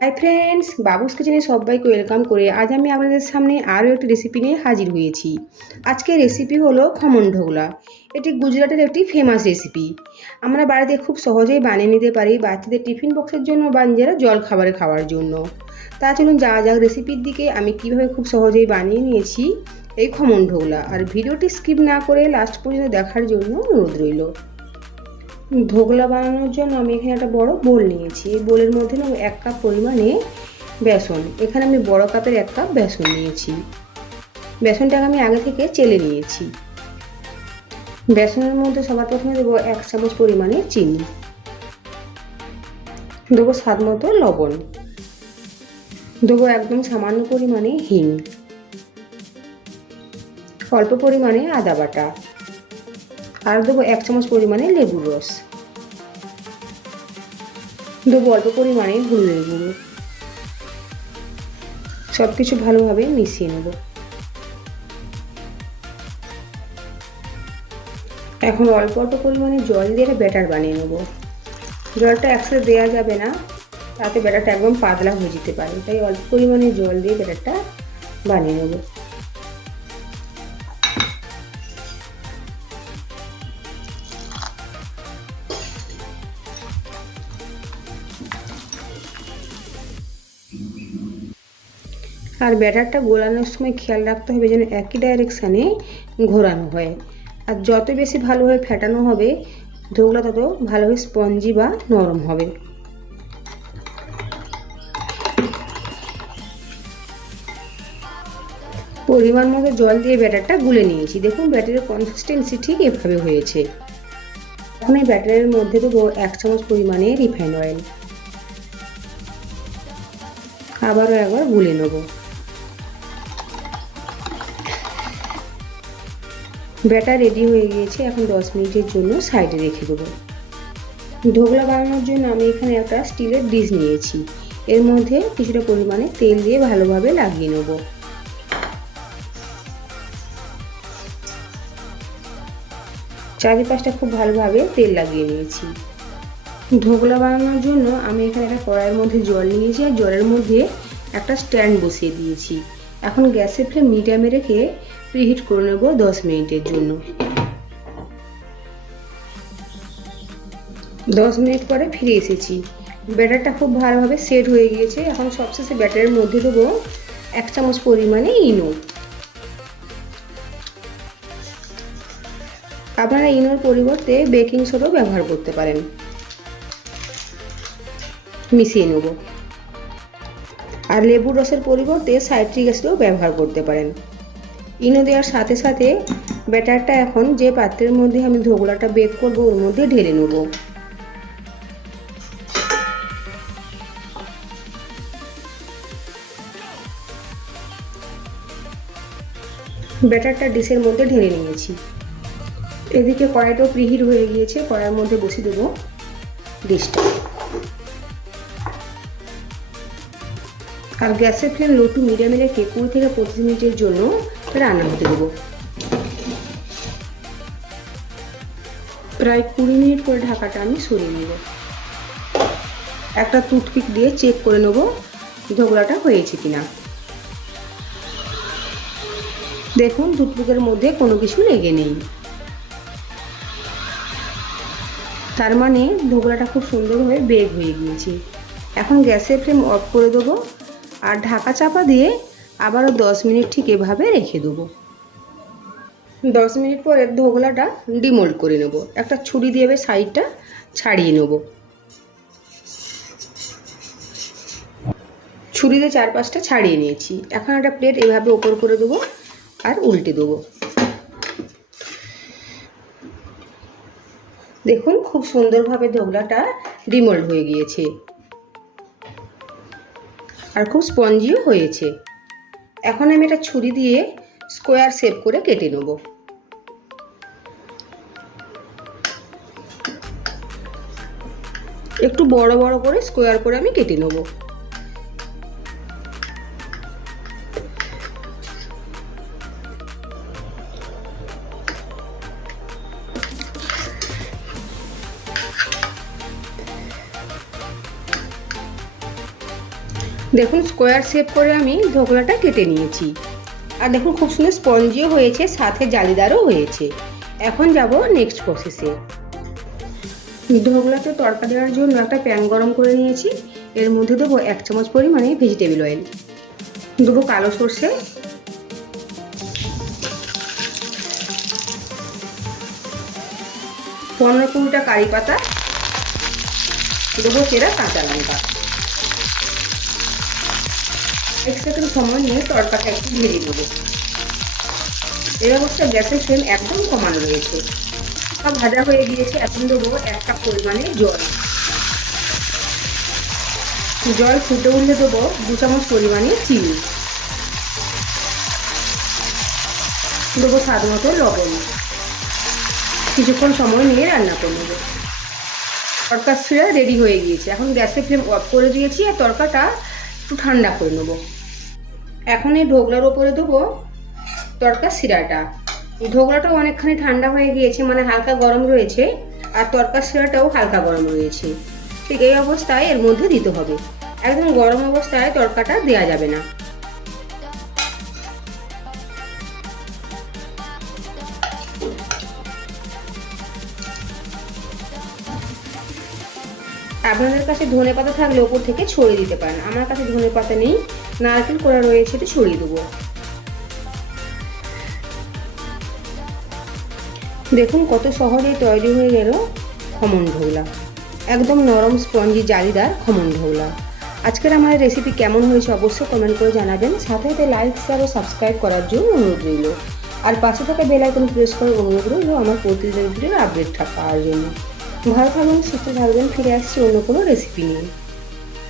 Hi friends, বাবুস কিচেনে সবাইকে welcome করে আজ আমি আপনাদের সামনে আরও একটি রেসিপি নিয়ে হাজির হয়েছি। আজকের রেসিপি হলো খমন ঢোকলা। এটি গুজরাটের একটি ফেমাস রেসিপি। আমরা বাড়িতে খুব সহজেই বানিয়ে নিতে পারি বাচ্চাদের টিফিন বক্সের জন্য বা নিজেরা জল খাবারে খাওয়ার জন্য। তা চলুন যাওয়া যাক রেসিপির দিকে। আমি কিভাবে খুব সহজেই বানিয়ে নিয়েছি এই খমন ঢোকলা, আর ভিডিওটি স্কিপ না করে লাস্ট পর্যন্ত দেখার জন্য অনুরোধ রইল। ধোকলা বানানোর জন্য আমি এখানে একটা বড় বোল নিয়েছি। এই বোলের মধ্যে নেব 1 কাপ পরিমাণে বেসন। এখানে আমি বড় কাপের 1 কাপ বেসন নিয়েছি। বেসনটাকে আমি আগে থেকে চেলে নিয়েছি। বেসনের মধ্যে সবার প্রথমে দেবো 1 চামচ পরিমাণে চিনি, দেবো স্বাদ মতো লবণ, দেবো একদম সামান্য পরিমাণে হিং, অল্প পরিমাণে আদা বাটা, আর দেবো 1 চামচ পরিমাণে লেবুর রস, দেবো অল্প পরিমাণে হলুদের গুঁড়ো। সব কিছু ভালোভাবে মিশিয়ে নেব। এখন অল্প অল্প পরিমাণে জল দিয়ে একটা ব্যাটার বানিয়ে নেব। জলটা একসাথে দেওয়া যাবে না, তাতে ব্যাটারটা একদম পাতলা হয়ে যেতে পারে, তাই অল্প পরিমাণে জল দিয়ে ব্যাটারটা বানিয়ে নেব। আর ব্যাটারটা গোলানোর সময় খেয়াল রাখতে হবে যেন একই ডাইরেকশানে ঘোরানো হয়। আর যত বেশি ভালোভাবে ফেটানো হবে ধোকলা তত ভালোভাবে স্পঞ্জি বা নরম হবে। পরিমাণ মতো জল দিয়ে ব্যাটারটা গুলে নিয়েছি। দেখুন ব্যাটারের কনসিস্টেন্সি ঠিক এভাবে হয়েছে। এখন এই ব্যাটারের মধ্যে দেবো 1 চামচ পরিমাণে রিফাইন অয়েল। আবারও একবার গুলে নেব। ব্যাটার রেডি হয়ে গিয়েছে। এখন 10 মিনিটের জন্য সাইডে রেখে দেবো। ঢোকলা বানানোর জন্য আমি এখানে একটা স্টিলের ডিশ নিয়েছি। এর মধ্যে কিছুটা পরিমাণে তেল দিয়ে ভালোভাবে লাগিয়ে নেব। চারিপাশটা খুব ভালোভাবে তেল লাগিয়ে নিয়েছি। ঢোকলা বানানোর জন্য আমি এখানে একটা কড়াইয়ের মধ্যে জল নিয়েছি, আর জলের মধ্যে একটা স্ট্যান্ড বসিয়ে দিয়েছি। এখন গ্যাসের ফ্লেম মিডিয়ামে রেখে প্রিহিট করে নেব 10 মিনিটের জন্য। 10 মিনিট পরে ফিরে এসেছি। ব্যাটারটা খুব ভালোভাবে সেট হয়ে গিয়েছে। এখন সবশেষে ব্যাটারের মধ্যে দেবো 1 চামচ পরিমাণে ইনো। আপনারা ইনোর পরিবর্তে বেকিং সোডাও ব্যবহার করতে পারেন। মিশিয়ে নেব। আর লেবুর রসের পরিবর্তে সাইট্রিক অ্যাসিডও ব্যবহার করতে পারেন। ইনো দেওয়ার সাথে সাথে ব্যাটারটা এখন যে পাত্রের মধ্যে আমি ধোকলাটা বেক করব ওর মধ্যে ঢেলে নেব। ব্যাটারটা ডিশের মধ্যে ঢেলে নিয়েছি। এদিকে কড়াইটাও প্রিহিট হয়ে গিয়েছে। কড়াইয়ের মধ্যে বসিয়ে দেবো ডিশটা। আর গ্যাসের ফ্লেম লো টু মিডিয়ামে রেখে 20 থেকে 25 মিনিটের জন্য রান্না হতে দেবো। প্রায় 20 মিনিট করে ঢাকাটা আমি সরিয়ে নেব। একটা টুথপিক দিয়ে চেক করে নেব ধোকলাটা হয়েছে কিনা। দেখুন টুথপিকের মধ্যে কোনো কিছু লেগে নেই, তার মানে ধোকলাটা খুব সুন্দরভাবে বেক হয়ে গিয়েছে। এখন গ্যাসের ফ্লেম অফ করে দেবো, আর ঢাকা চাপা দিয়ে আবারও 10 মিনিট ঠিক এভাবে রেখে দেবো। 10 মিনিট পরে ধোকলাটা ডিমোল্ড করে নেব। একটা ছুরি দিয়ে সাইডটা ছাড়িয়ে নেব। ছুরি দিয়ে 4-5টা ছাড়িয়ে নিয়েছি। এখন একটা প্লেট এভাবে ওপর করে দেবো আর উল্টে দেবো। দেখুন খুব সুন্দরভাবে ধোকলাটা ডিমোল্ড হয়ে গিয়েছে, আর খুব স্পঞ্জিও হয়েছে। এখন আমি এটা ছুরি দিয়ে স্কোয়ার শেপ করে কেটে নেব। একটু বড় বড় করে স্কোয়ার করে আমি কেটে নেব। দেখুন স্কোয়ার শেপ করে আমি ঢোকলাটা কেটে নিয়েছি। আর দেখুন খুব সুন্দর স্পঞ্জিও হয়েছে, সাথে জালিদারও হয়েছে। এখন যাব নেক্সট প্রসেসে। ঢোকলাতে তড়কা দেওয়ার জন্য একটা প্যান গরম করে নিয়েছি। এর মধ্যে দেবো 1 চামচ পরিমাণে ভেজিটেবল অয়েল, দেবো কালো সর্ষে, 15-20টা কারি পাতা, দেবো চেরা কাঁচা লঙ্কা। 1 সেকেন্ড সময় নিয়ে তড়কাটা একটু ভেজে নেবো। এই অবস্থায় গ্যাসের ফ্লেম একদম কমানো রয়েছে। সব ভাজা হয়ে গিয়েছে। এখন দেবো 1 কাপ পরিমাণে জল। জল ফুটে উঠলে দেবো 2 চামচ পরিমাণে চিনি, দেবো স্বাদ মতো লবণ। কিছুক্ষণ সময় নিয়ে রান্না করে নেবো। তরকার শিরা রেডি হয়ে গিয়েছে। এখন গ্যাসের ফ্লেম অফ করে দিয়েছি আর তরকাটা একটু ঠান্ডা করে নেবো। এখন এই ঢোকলার ওপরে দেবো তরকার শিরাটা। এই ঢোকলাটাও অনেকখানি ঠান্ডা হয়ে গিয়েছে, মানে হালকা গরম রয়েছে, আর তরকার শিরাটাও হালকা গরম রয়েছে। ঠিক এই অবস্থায় এর মধ্যে দিতে হবে। একদম গরম অবস্থায় তরকাটা দেওয়া যাবে না। আপনাদের কাছে ধনে পাতা থাকলে ওপর থেকে ছড়িয়ে দিতে পারেন। আমার কাছে ধনে পাতা নেই, নারকেল কোড়া রয়েছে, এটা ছড়িয়ে দেবো। দেখুন কত সহজেই তৈরি হয়ে গেল খমন ঢোকলা। একদম নরম স্পঞ্জি জালিদার খমন ঢোকলা। আজকের আমার রেসিপি কেমন হয়েছে অবশ্যই কমেন্ট করে জানাবেন। সাথে সাথে লাইক, শেয়ার ও সাবস্ক্রাইব করার জন্য অনুরোধ রইল। আর পাশে থাকা বেল আইকন প্রেস করার অনুরোধ রইল আমার প্রতিদিনের ভিডিওর আপডেট পাওয়ার জন্য। ভালো থাকবেন, সুস্থ থাকবেন। ফিরে আসছি অন্য কোনো রেসিপি নিয়ে।